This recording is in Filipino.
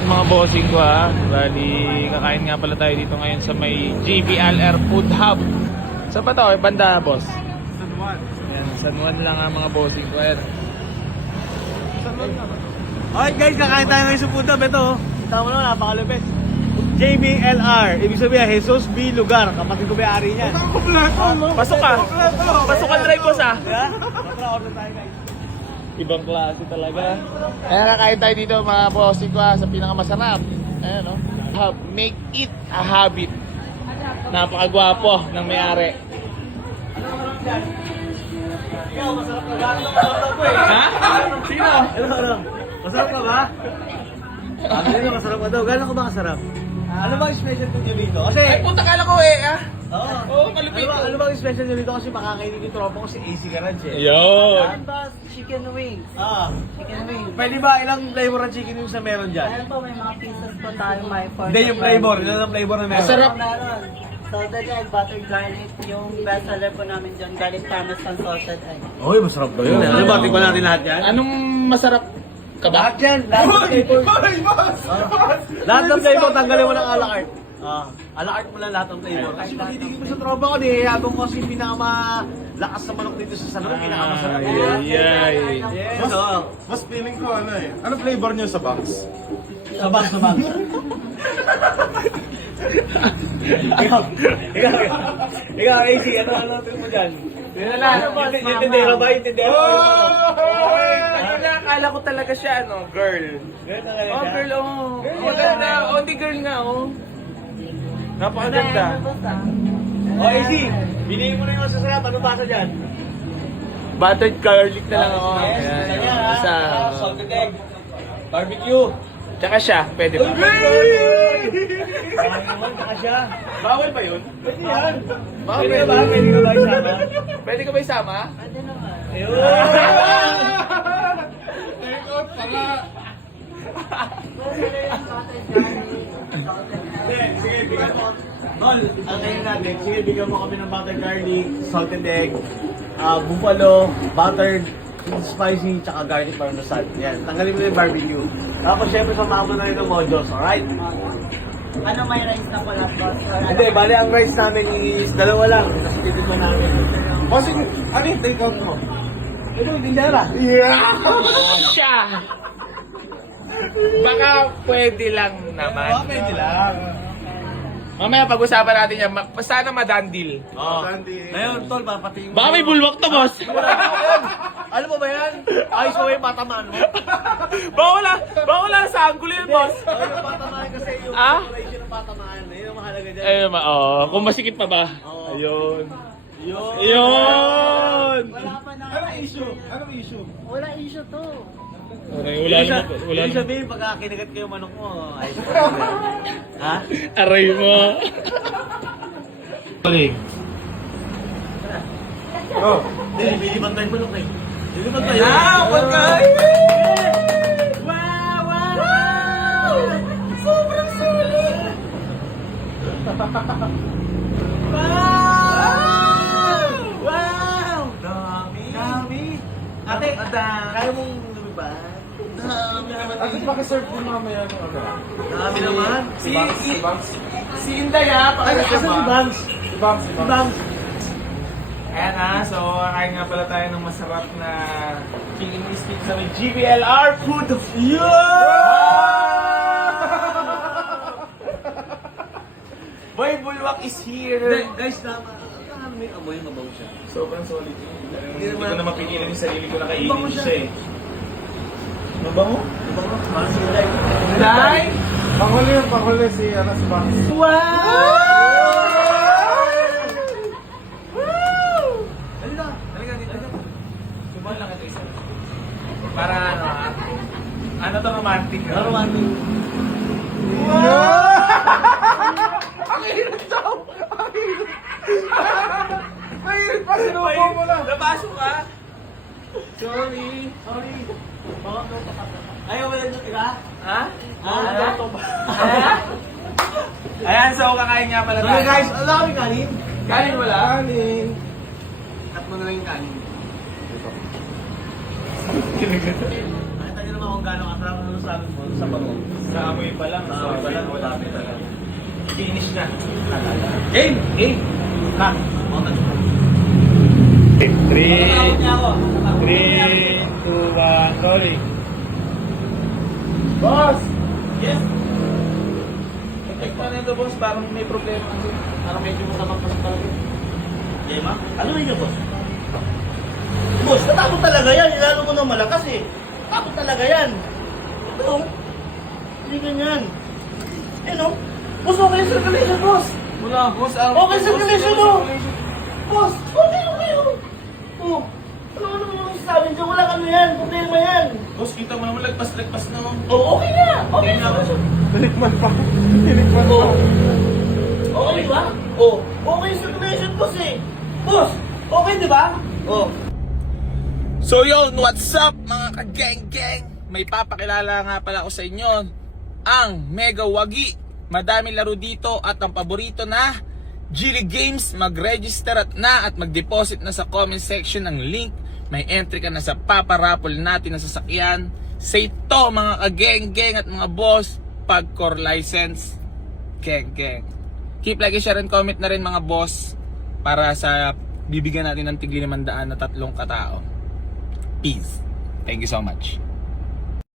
yan mga bossing ko ha. Bali, kakain nga pala tayo dito ngayon sa may JBLR Food Hub. Saan pa to? Banda, boss? San Juan. Yan, San Juan lang ha mga bossing ko. Ayan. San Juan naman. Okay guys, kakain tayo ngayon sa food hub. Ito, kita mo naman, napakalupit. JBLR, ibig sabihin, Jesus B. Lugar. Kapatid ko may-ari niyan. Pasok ka. Pasok ka drive boss ha. Yeah? Order tayo guys. Ibang klase talaga. Kaya kakain tayo dito mga bossing ko ha, sa pinakamasarap. Ayan no. Make it a habit. Napakagwapo ng may-ari. Ikaw, masarap ka ba? Masarap ko eh. Ha? Sino? Ano? Masarap ka ba? Ano masarap ka daw? Gano'n ko ba kasarap? Ano ba ang special nyo dito? Kasi... Ay, punta kala ko eh ah. Oo. Oo, kalupit. Ano ba ang special nyo dito? Kasi makakainin yung tropa ko si AC Garage eh. Yun. Boss, chicken wings. Chicken wings. Pwede ba ilang flavor ng chicken wings na meron dyan? Ayan po, may mga pieces po tayo, may for Hindi yung flavor. Yun ang flavor na meron. Masarap. Meron. Salted egg, buttered garlic, yung best seller po namin dyan, garlic parmesan salted egg. Uy, masarap daw yun. Ano ba? Tingnan natin lahat yan? Anong masarap ka ba? Lahat yan. Lahat ng flavor. Lahat ng flavor, tanggalin mo ng a la carte. A la carte mo lang lahat ng flavor. Kasi makitigil mo sa tropa ko, habang ko kasi pinakamalakas na manok dito sa San Juan, pinakamasarap. Ay. Yes, Mas feeling ko ano eh. Ano flavor nyo sa box? Sabang. Ikaw, AC, ano mo dyan? Yun na. Yung tindero ba? Yung tindero? Ayun na, akala ko talaga siya ano, girl. Oh, girl, oh. Maganda. Oh, hindi girl nga, oh. Napakaganda. O, AC, bilihin mo na yung masasarap. Ano basa dyan? Buttered garlic na lang ako. Yes, Ayan. ganyan ha. Isa. Salted egg. Barbecue. Tsaka siya, pwede ba? Bawal naman, saka siya. Bawal ba yun? Pwede yan. Bawal Pwede ba? ba? Pwede ka ba isama? Pwede ka ba isama? Pwede naman. Ayun. Take out pala. Sige, bigyan mo. Tol, ang ngayon natin, sige, bigyan mo kami ng buttered garlic, salted egg, buffalo, buttered, spicy, tsaka garlic parmesan. Yan, tanggalin mo yung barbecue. Tapos syempre samahan mo na rin ng mojos, alright? Ano may rice na pala, boss? Hindi, bali ang rice namin is dalawa lang. Kasi dito pa namin. Bossing, ano yung take out mo? Ito, hindi nara. Siya! Baka pwede lang naman. Pwede lang. Mamaya pag-usapan natin yan. Sana madandil. Oh. Dandy. Ngayon, tol, papatingin mo. Baka may bulwak to, boss. Ano ba yan? Ayos mo yung patamaan mo. Baka wala sa angulo yun, boss. Ay, yung patamaan kasi yung Ah? operation ng patamaan. Yun ang mahalaga dyan. Ayun, kung masikip pa ba? Oo. Ayun. Yun. Ayun! Wala pa na. Anong issue? Anong issue? Wala issue to. Wala naman. Wala Ibig naman. sabihin, pagka kinagat ko yung manok mo, ayos mo. Ha? Aray mo. Balik. Oh. Hindi, lilipan tayo manok eh. Lilipan tayo. Wag ka! Wow! Sobrang sulit! Wow! Dami! Ate, kaya mong lumipan? Dami naman. At least pakiserve mo mamaya ng ano. Dami naman. Si Inday ha, Asan si Bangs? Si Bangs. Si Bangs. Ayan ha, so kakain nga pala tayo ng masarap na chicken biscuit sa may GBLR Food. Boy, Bulwak is here! Guys, tama. May amoy yung mabaw siya. Sobrang solid yun. Hindi ko naman- na mapigilan yung sarili ko na Mabango kainin siya. siya eh. Mabango? Mabaw? Parang si Inday. Inday! Panghuli si Bangs. Halika, halika dito. Subuhan lang ito isa. Para ano ha? Ano to romantic? Ano romantic? Ang hirap daw! Ang hirap! Ay, pa sinubo mo na. Nabaso ka? Sorry. Ayaw mo lang yung tira? Ha? Ano ba? Ayan, so kakain nga pala Okay guys, wala kami kanin. Kanin wala? Kanin. Cut mo na lang yung kanin. Nakita niyo naman kung paano kasama mo sa amin po sa bango. Sa amoy pa lang. Sa amoy pa lang, wala na talaga. Finish na. Game! Game! Cut! 3, 2, 1, rolling. Boss! Yes! Check mo na ito, boss. Parang may problema kasi. Parang medyo masamang kasi talaga. Game ha? Ano rin niyo, boss? Boss, natakot talaga yan. Ilalo mo ng malakas eh. Takot talaga yan. Ito, hindi ganyan. Eh no? Boss, okay yung circulation, boss. Wala, boss. Okay yung circulation mo. Boss, okay oh. Oh, ano mo sasabihin dyan? Wala kami yan. Problema yan. Boss, kita mo naman lagpas-lagpas na. Oh, okay na. Okay na. Tinikman pa. Tinikman pa. Oh. Okay, di ba? Oh, okay yung circulation, boss eh. Boss, okay, di ba? Oh. So yun, what's up mga ka-gang-gang? May papakilala nga pala ako sa inyo. Ang Mega Wagi. Madaming laro dito at ang paborito na Gili Games. Mag-register at mag-deposit na sa comment section ng link. May entry ka na sa paparapol natin na sasakyan. Say to mga ka-gang-gang at mga boss. Pag core license, gang-gang. Keep like, share, and comment na rin mga boss. Para sa bibigyan natin ng tigli 500 na 3 katao. Peace. Thank you so much.